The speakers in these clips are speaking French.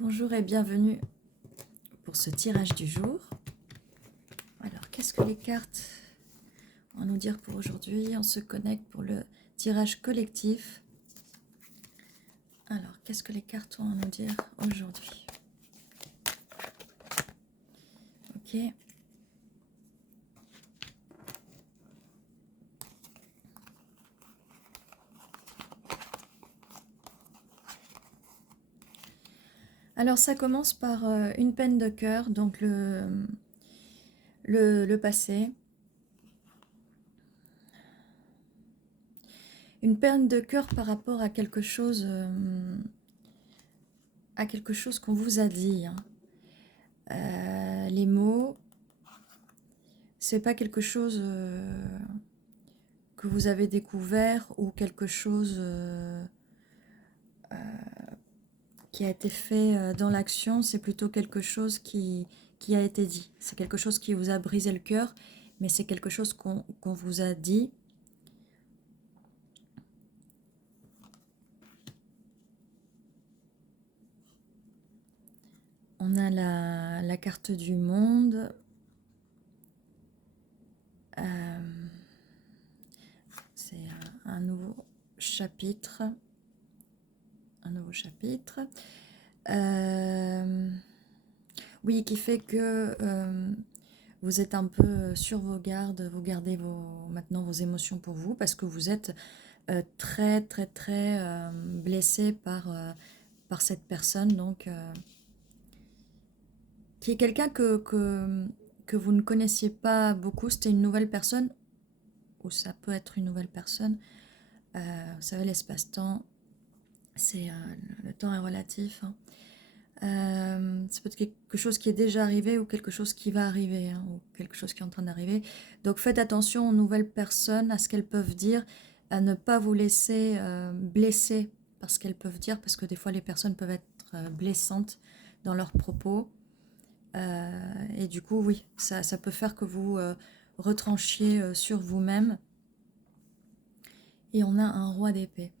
Bonjour et bienvenue pour ce tirage du jour. Alors, qu'est-ce que les cartes vont nous dire pour aujourd'hui? On se connecte pour le tirage collectif. Alors, qu'est-ce que les cartes vont nous dire aujourd'hui? Ok. Alors, ça commence par une peine de cœur, donc le passé. Une peine de cœur par rapport à quelque chose qu'on vous a dit. Les mots, c'est pas quelque chose que vous avez découvert ou quelque chose qui a été fait dans l'action, c'est plutôt quelque chose qui a été dit. C'est quelque chose qui vous a brisé le cœur, mais c'est quelque chose qu'on vous a dit. On a la carte du monde. C'est un nouveau chapitre. Un nouveau chapitre. Oui, qui fait que vous êtes un peu sur vos gardes, vous gardez maintenant vos émotions pour vous parce que vous êtes très blessé par cette personne, donc qui est quelqu'un que vous ne connaissiez pas beaucoup. C'était une nouvelle personne, ou ça peut être une nouvelle personne. Vous savez, l'espace-temps, le temps est relatif, hein. Ça peut être quelque chose qui est déjà arrivé ou quelque chose qui va arriver, hein, ou quelque chose qui est en train d'arriver. Donc faites attention aux nouvelles personnes, à ce qu'elles peuvent dire, à ne pas vous laisser blesser par ce qu'elles peuvent dire, parce que des fois les personnes peuvent être blessantes dans leurs propos. Et du coup, oui, ça peut faire que vous retranchiez sur vous-même. Et on a un roi d'épée.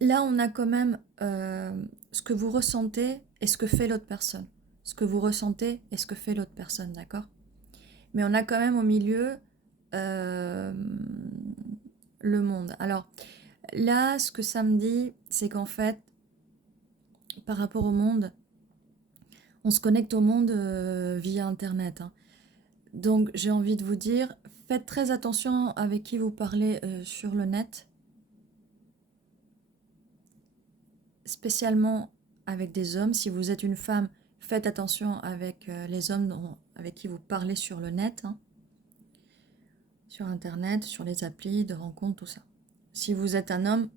Là, on a quand même ce que vous ressentez et ce que fait l'autre personne. Ce que vous ressentez et ce que fait l'autre personne, d'accord? Mais on a quand même au milieu le monde. Alors, là, ce que ça me dit, c'est qu'en fait, par rapport au monde, on se connecte au monde via Internet, hein. Donc, j'ai envie de vous dire, faites très attention avec qui vous parlez sur le net. Spécialement avec des hommes. Si vous êtes une femme, faites attention avec les hommes avec qui vous parlez sur le net, hein, sur Internet, sur les applis de rencontres, tout ça. Si vous êtes un homme,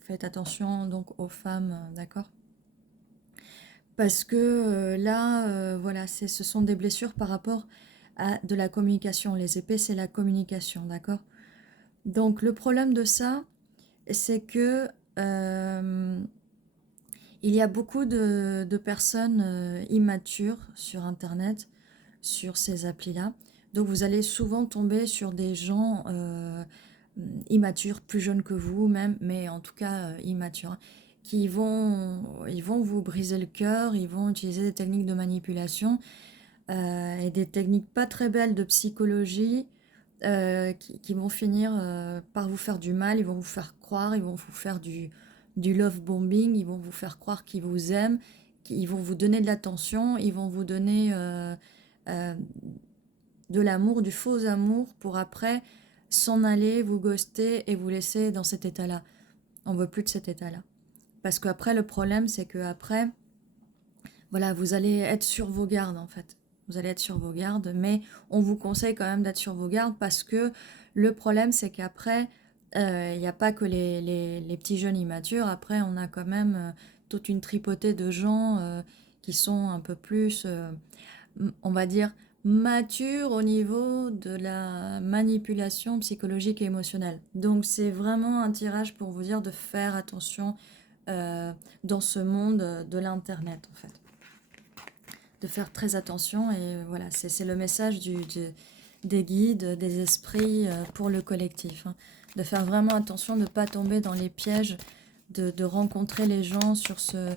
faites attention donc aux femmes, d'accord? Parce que là, voilà, ce sont des blessures par rapport à de la communication. Les épées, c'est la communication, d'accord? Donc le problème de ça, c'est que il y a beaucoup de personnes immatures sur Internet, sur ces applis-là. Donc vous allez souvent tomber sur des gens immatures, plus jeunes que vous même, mais en tout cas immatures, hein, ils vont vous briser le cœur, ils vont utiliser des techniques de manipulation et des techniques pas très belles de psychologie qui vont finir par vous faire du mal. Ils vont vous faire croire, ils vont vous faire du love bombing, ils vont vous faire croire qu'ils vous aiment, ils vont vous donner de l'attention, ils vont vous donner euh, de l'amour, du faux amour, pour après s'en aller, vous ghoster et vous laisser dans cet état-là. On veut plus de cet état-là. Parce qu'après, le problème, c'est que après, voilà, vous allez être sur vos gardes, en fait. Vous allez être sur vos gardes, mais on vous conseille quand même d'être sur vos gardes parce que le problème, c'est qu'après, il n'y a pas que les petits jeunes immatures. Après, on a quand même toute une tripotée de gens qui sont un peu plus, on va dire, matures au niveau de la manipulation psychologique et émotionnelle. Donc, c'est vraiment un tirage pour vous dire de faire attention dans ce monde de l'Internet, en fait. De faire très attention, et voilà, c'est le message des guides, des esprits pour le collectif. Hein. De faire vraiment attention, de ne pas tomber dans les pièges, de rencontrer les gens sur ce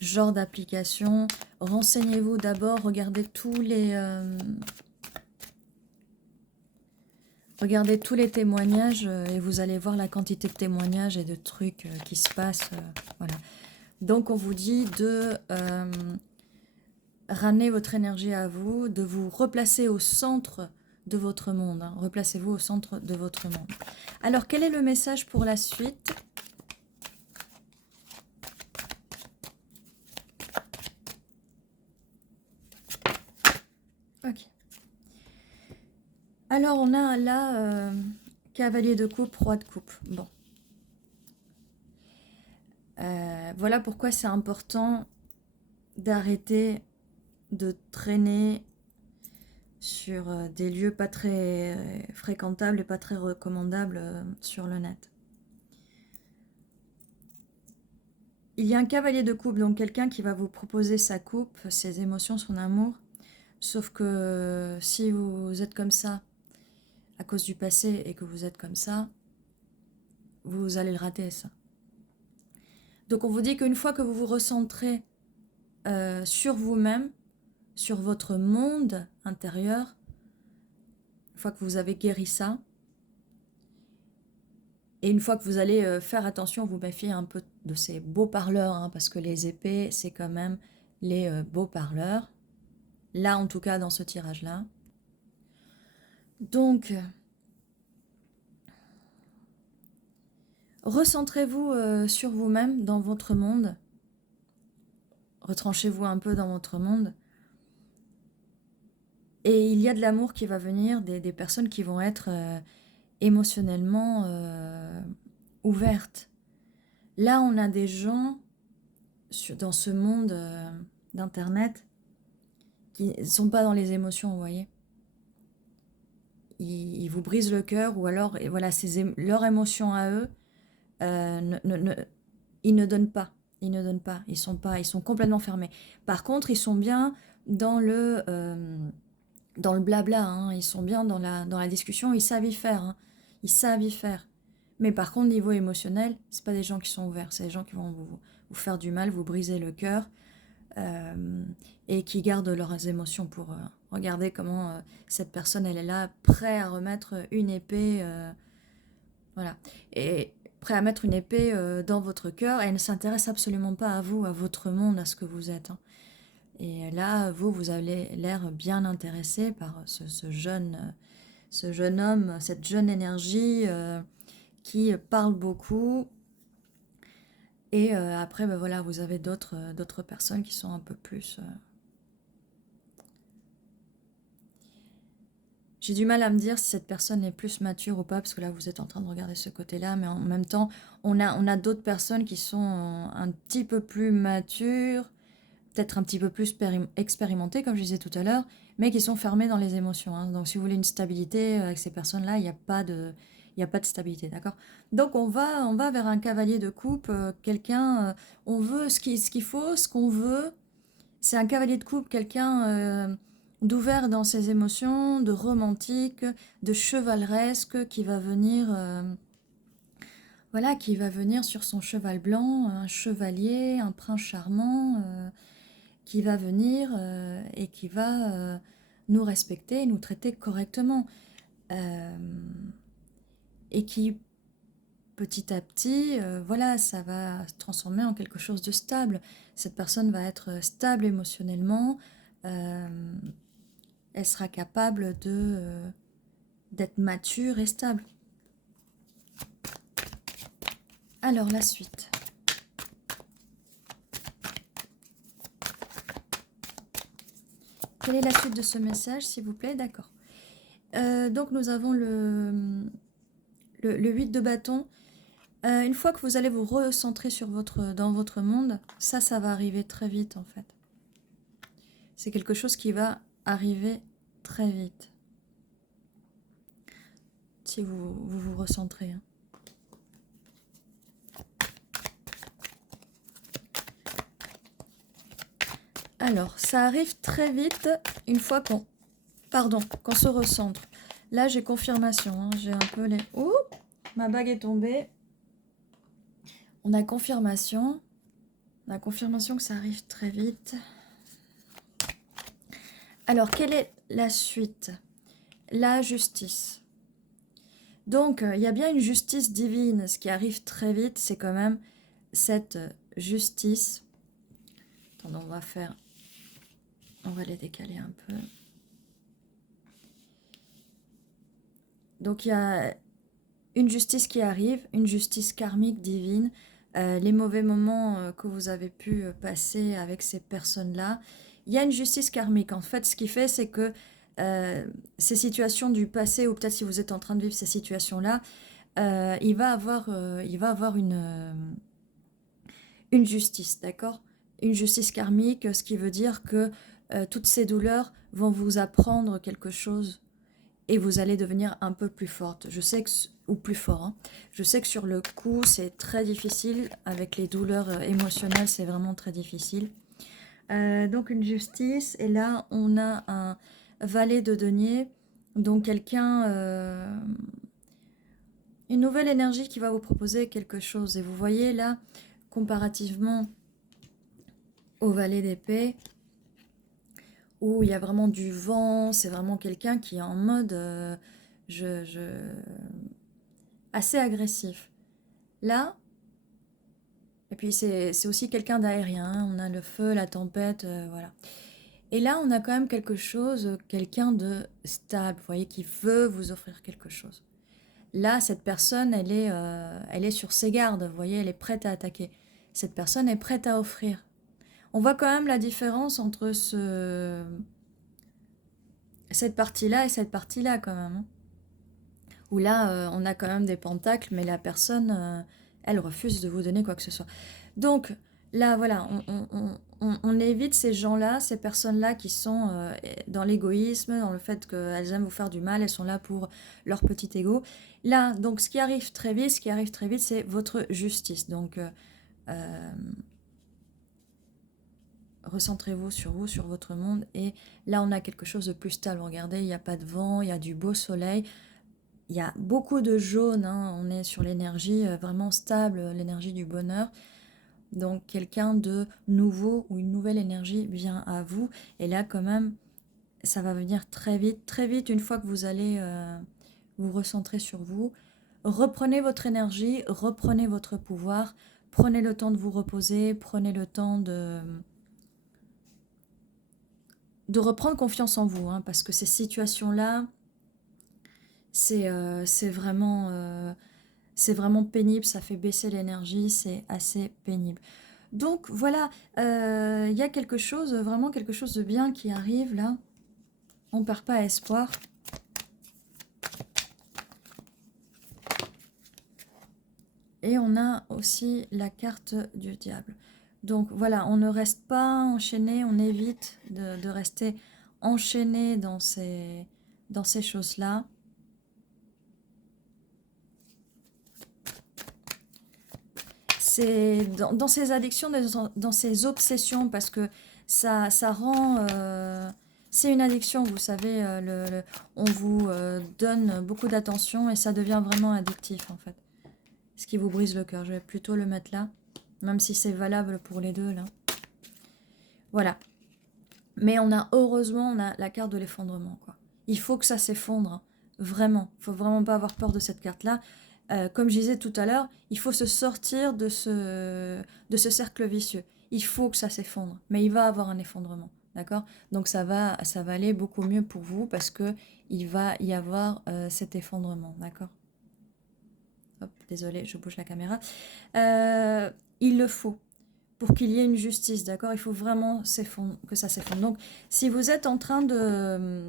genre d'application. Renseignez-vous d'abord, regardez regardez tous les témoignages et vous allez voir la quantité de témoignages et de trucs qui se passent. Voilà. Donc on vous dit de ramener votre énergie à vous, de vous replacer au centre de votre monde. Hein. Replacez-vous au centre de votre monde. Alors quel est le message pour la suite ? Ok. Alors on a là cavalier de coupe, roi de coupe. Bon. Voilà pourquoi c'est important d'arrêter de traîner sur des lieux pas très fréquentables et pas très recommandables sur le net. Il y a un cavalier de coupe, donc quelqu'un qui va vous proposer sa coupe, ses émotions, son amour. Sauf que si vous êtes comme ça à cause du passé et que vous êtes comme ça, vous allez le rater, ça. Donc on vous dit qu'une fois que vous vous recentrez sur vous-même, sur votre monde intérieur, une fois que vous avez guéri ça, et une fois que vous allez faire attention, vous méfiez un peu de ces beaux parleurs, hein, parce que les épées, c'est quand même les beaux parleurs. Là, en tout cas, dans ce tirage-là. Donc, recentrez-vous sur vous-même, dans votre monde. Retranchez-vous un peu dans votre monde. Et il y a de l'amour qui va venir, des personnes qui vont être émotionnellement ouvertes. Là, on a des gens dans ce monde d'Internet qui ne sont pas dans les émotions, vous voyez. Ils vous brisent le cœur, ou alors, et voilà, leur émotion à eux, ils ne donnent pas. Ils ne donnent pas. Ils sont complètement fermés. Par contre, ils sont bien dans le blabla. Hein. Ils sont bien dans la discussion. Ils savent y faire. Hein. Ils savent y faire. Mais par contre, niveau émotionnel, c'est pas des gens qui sont ouverts. C'est des gens qui vont vous faire du mal, vous briser le cœur. Et qui gardent leurs émotions pour regarder comment cette personne, elle est là, prêt à remettre une épée, voilà, et prêt à mettre une épée dans votre cœur, et elle ne s'intéresse absolument pas à vous, à votre monde, à ce que vous êtes. Hein. Et là, vous avez l'air bien intéressé par ce jeune homme, cette jeune énergie qui parle beaucoup. Et après, ben voilà, vous avez d'autres personnes qui sont un peu plus... J'ai du mal à me dire si cette personne est plus mature ou pas, parce que là, vous êtes en train de regarder ce côté-là, mais en même temps, on a d'autres personnes qui sont un petit peu plus matures, peut-être un petit peu plus expérimentées, comme je disais tout à l'heure, mais qui sont fermées dans les émotions. Hein. Donc, si vous voulez une stabilité avec ces personnes-là, il n'y a pas de stabilité, d'accord? Donc, on va vers un cavalier de coupe, quelqu'un, on veut ce qu'il faut, ce qu'on veut. C'est un cavalier de coupe, quelqu'un d'ouvert dans ses émotions, de romantique, de chevaleresque, qui va venir, voilà, qui va venir sur son cheval blanc, un chevalier, un prince charmant, qui va venir et qui va nous respecter, nous traiter correctement, et qui petit à petit, voilà, ça va se transformer en quelque chose de stable. Cette personne va être stable émotionnellement. Elle sera capable d'être mature et stable. Alors, la suite. Quelle est la suite de ce message, s'il vous plaît? D'accord. Donc, nous avons le 8 de bâton. Une fois que vous allez vous recentrer dans votre monde, ça va arriver très vite, en fait. C'est quelque chose qui va arriver très vite. Si vous recentrez. Hein. Alors, ça arrive très vite une fois qu'on se recentre. Là, j'ai confirmation. Hein, j'ai un peu les... Ouh, ma bague est tombée. On a confirmation. On a confirmation que ça arrive très vite. Alors, quelle est la suite? La justice. Donc, il y a bien une justice divine. Ce qui arrive très vite, c'est quand même cette justice. Attendez, on va les décaler un peu. Donc, il y a une justice qui arrive, une justice karmique divine. Les mauvais moments que vous avez pu passer avec ces personnes-là. Il y a une justice karmique. En fait, ce qui fait, c'est que ces situations du passé, ou peut-être si vous êtes en train de vivre ces situations-là, il va avoir une justice, d'accord? Une justice karmique, ce qui veut dire que toutes ces douleurs vont vous apprendre quelque chose et vous allez devenir un peu plus forte. Je sais que, ou plus fort, hein. Je sais que sur le coup, c'est très difficile. Avec les douleurs émotionnelles, c'est vraiment très difficile. Donc une justice, et là, on a un valet de denier, donc quelqu'un, une nouvelle énergie qui va vous proposer quelque chose. Et vous voyez là, comparativement au valet d'épée, où il y a vraiment du vent, c'est vraiment quelqu'un qui est en mode assez agressif. Là, et puis c'est aussi quelqu'un d'aérien, hein, on a le feu, la tempête, voilà. Et là, on a quand même quelque chose, quelqu'un de stable, vous voyez, qui veut vous offrir quelque chose. Là, cette personne, elle est sur ses gardes, vous voyez, elle est prête à attaquer. Cette personne est prête à offrir. On voit quand même la différence entre cette partie-là et cette partie-là, quand même. Hein. Où là, on a quand même des pentacles, mais la personne, elle refuse de vous donner quoi que ce soit. Donc, là, voilà, on évite ces gens-là, ces personnes-là qui sont dans l'égoïsme, dans le fait qu'elles aiment vous faire du mal, elles sont là pour leur petit ego. Là, donc, ce qui arrive très vite, c'est votre justice. Donc, recentrez-vous, sur votre monde. Et là, on a quelque chose de plus stable. Regardez, il n'y a pas de vent, il y a du beau soleil. Il y a beaucoup de jaune, hein. On est sur l'énergie vraiment stable, l'énergie du bonheur. Donc quelqu'un de nouveau ou une nouvelle énergie vient à vous. Et là quand même, ça va venir très vite une fois que vous allez vous recentrer sur vous. Reprenez votre énergie, reprenez votre pouvoir, prenez le temps de vous reposer, prenez le temps de reprendre confiance en vous, hein, parce que ces situations-là, c'est vraiment pénible, ça fait baisser l'énergie, c'est assez pénible. Donc voilà, il y a quelque chose, vraiment quelque chose de bien qui arrive là. On ne perd pas espoir. Et on a aussi la carte du diable. Donc voilà, on ne reste pas enchaîné, on évite de rester enchaîné dans ces choses-là. C'est dans ces addictions, dans ces obsessions, parce que ça rend... c'est une addiction, vous savez, on vous donne beaucoup d'attention et ça devient vraiment addictif en fait. Ce qui vous brise le cœur, je vais plutôt le mettre là, même si c'est valable pour les deux là. Voilà. Mais heureusement, on a la carte de l'effondrement, quoi. Il faut que ça s'effondre, hein. Vraiment. Il faut vraiment pas avoir peur de cette carte-là. Comme je disais tout à l'heure, il faut se sortir de ce cercle vicieux. Il faut que ça s'effondre. Mais il va avoir un effondrement, d'accord? Donc ça va aller beaucoup mieux pour vous parce que il va y avoir cet effondrement, d'accord? Hop, désolé, je bouge la caméra. Il le faut pour qu'il y ait une justice, d'accord? Il faut vraiment que ça s'effondre. Donc, si vous êtes en train de...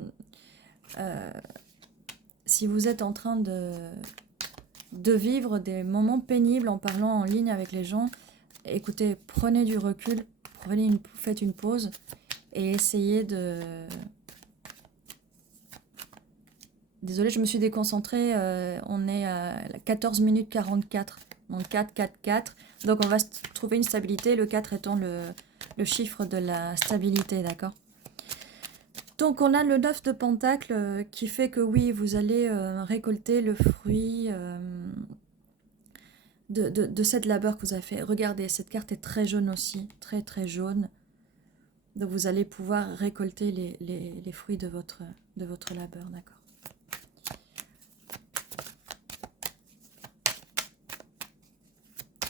vivre des moments pénibles en parlant en ligne avec les gens, écoutez, prenez du recul, faites une pause et essayez de... Désolée, je me suis déconcentrée, on est à 14 minutes 44, donc 4, 4, 4. Donc on va trouver une stabilité, le 4 étant le chiffre de la stabilité, d'accord? Donc on a le 9 de Pentacle qui fait que oui, vous allez récolter le fruit de cette labeur que vous avez fait. Regardez, cette carte est très jaune aussi, très très jaune. Donc vous allez pouvoir récolter les fruits de votre labeur, d'accord?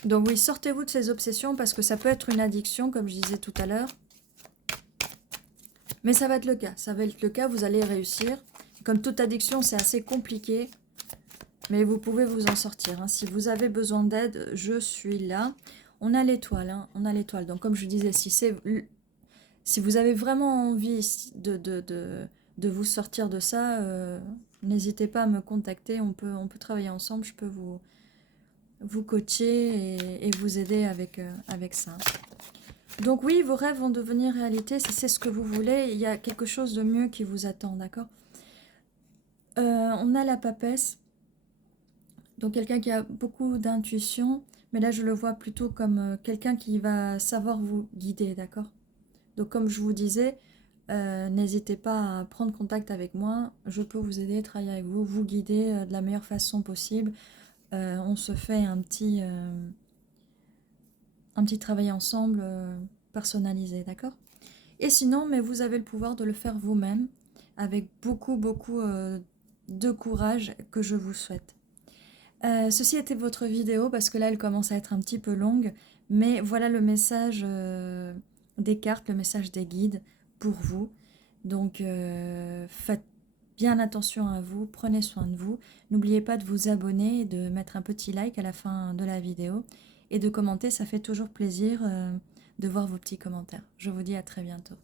Donc oui, sortez-vous de ces obsessions parce que ça peut être une addiction, comme je disais tout à l'heure. Mais ça va être le cas, ça va être le cas, vous allez réussir. Comme toute addiction, c'est assez compliqué, mais vous pouvez vous en sortir, hein. Si vous avez besoin d'aide, je suis là. On a l'étoile, hein, on a l'étoile. Donc comme je disais, si vous avez vraiment envie de vous sortir de ça, n'hésitez pas à me contacter, on peut travailler ensemble, je peux vous coacher et vous aider avec ça. Donc oui, vos rêves vont devenir réalité, si c'est ce que vous voulez, il y a quelque chose de mieux qui vous attend, d'accord? On a la papesse, donc quelqu'un qui a beaucoup d'intuition, mais là je le vois plutôt comme quelqu'un qui va savoir vous guider, d'accord? Donc comme je vous disais, n'hésitez pas à prendre contact avec moi, je peux vous aider, travailler avec vous, vous guider de la meilleure façon possible. On se fait un petit travail ensemble personnalisé, d'accord? Et sinon, mais vous avez le pouvoir de le faire vous-même avec beaucoup, beaucoup de courage que je vous souhaite. Ceci était votre vidéo parce que là, elle commence à être un petit peu longue, mais voilà le message des cartes, le message des guides pour vous. Donc, faites bien attention à vous, prenez soin de vous. N'oubliez pas de vous abonner et de mettre un petit like à la fin de la vidéo et de commenter, ça fait toujours plaisir de voir vos petits commentaires. Je vous dis à très bientôt.